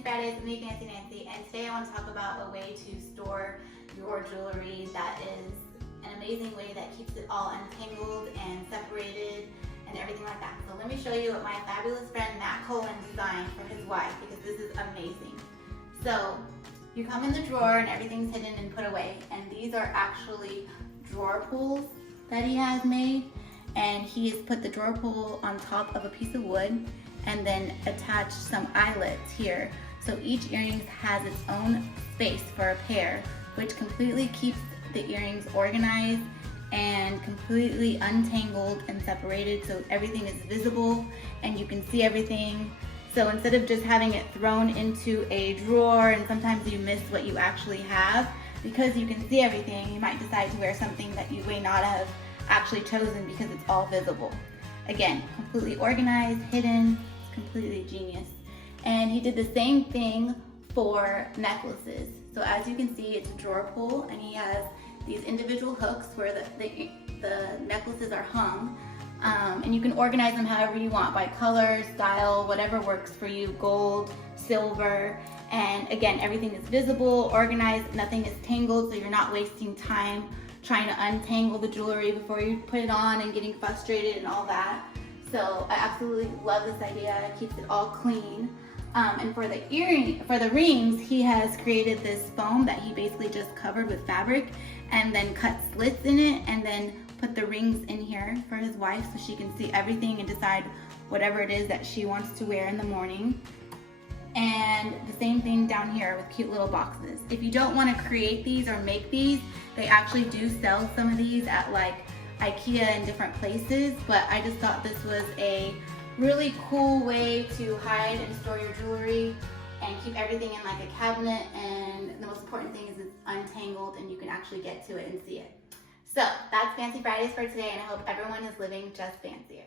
Fancy Fridays with me, Fancy Nancy, and today I want to talk about a way to store your jewelry that is an amazing way that keeps it all untangled and separated and everything like that. So let me show you what my fabulous friend Matt Colan designed for his wife, because this is amazing. So you come in the drawer and everything's hidden and put away, and these are actually drawer pulls that he has made, and he has put the drawer pull on top of a piece of wood and then attached some eyelets here. So each earring has its own space for a pair, which completely keeps the earrings organized and completely untangled and separated, so everything is visible and you can see everything. So instead of just having it thrown into a drawer and sometimes you miss what you actually have, because you can see everything, you might decide to wear something that you may not have actually chosen because it's all visible. Again, completely organized, hidden, it's completely genius. And he did the same thing for necklaces. So as you can see, it's a drawer pull, and he has these individual hooks where the necklaces are hung. And you can organize them however you want, by color, style, whatever works for you, gold, silver. And again, everything is visible, organized, nothing is tangled, so you're not wasting time trying to untangle the jewelry before you put it on and getting frustrated and all that. So I absolutely love this idea. It keeps it all clean. And for the rings, he has created this foam that he basically just covered with fabric and then cut slits in it and then put the rings in here for his wife so she can see everything and decide whatever it is that she wants to wear in the morning. And the same thing down here with cute little boxes. If you don't want to create these or make these, they actually do sell some of these at like IKEA and different places, but I just thought this was a really cool way to hide and store your jewelry and keep everything in like a cabinet, and the most important thing is it's untangled and you can actually get to it and see it. So that's Fancy Fridays for today, and I hope everyone is living just fancier.